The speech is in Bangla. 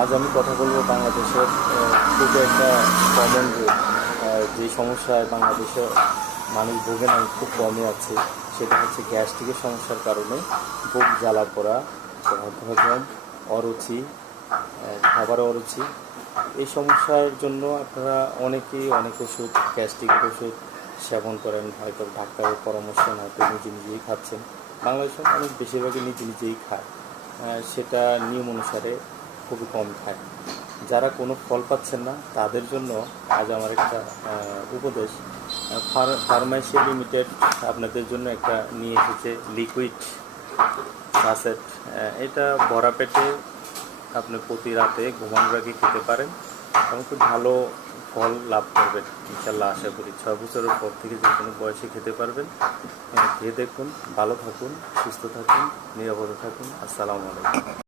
আজ আমি কথা বলবো বাংলাদেশের খুব একটা কমন রোগ, যে সমস্যায় বাংলাদেশে মানুষ ভোগে না, খুব কমই আছে। সেটা হচ্ছে গ্যাস্ট্রিকের সমস্যার কারণে বুক জ্বালা পোড়া, বদহজম, অরুচি, খাবার অরুচি। এই সমস্যার জন্য আপনারা অনেকেই অনেক ওষুধ, গ্যাস্ট্রিকের ওষুধ সেবন করেন, হয়তো ডাক্তারের পরামর্শ নয়তো নিজে নিজেই খাচ্ছেন। বাংলাদেশে মানুষ বেশিরভাগই নিজে নিজেই খায়, সেটা নিয়ম অনুসারে খুবই কম খায়। যারা কোনো ফল পাচ্ছেন না তাদের জন্য আজ আমার একটা উপদেশ। ফার্মাসি লিমিটেড আপনাদের জন্য একটা নিয়ে এসেছে লিকুইড সাসেট। এটা ভরা পেটে আপনি প্রতি রাতে ঘুমানোর আগে খেতে পারেন এবং খুব ভালো ফল লাভ করবেন ইনশাল্লাহ। আশা করি 6 বছরের পর থেকে যে কোনো বয়সে খেতে পারবেন। খেয়ে দেখুন, ভালো থাকুন, সুস্থ থাকুন, নিরাপদে থাকুন। আসসালামু আলাইকুম।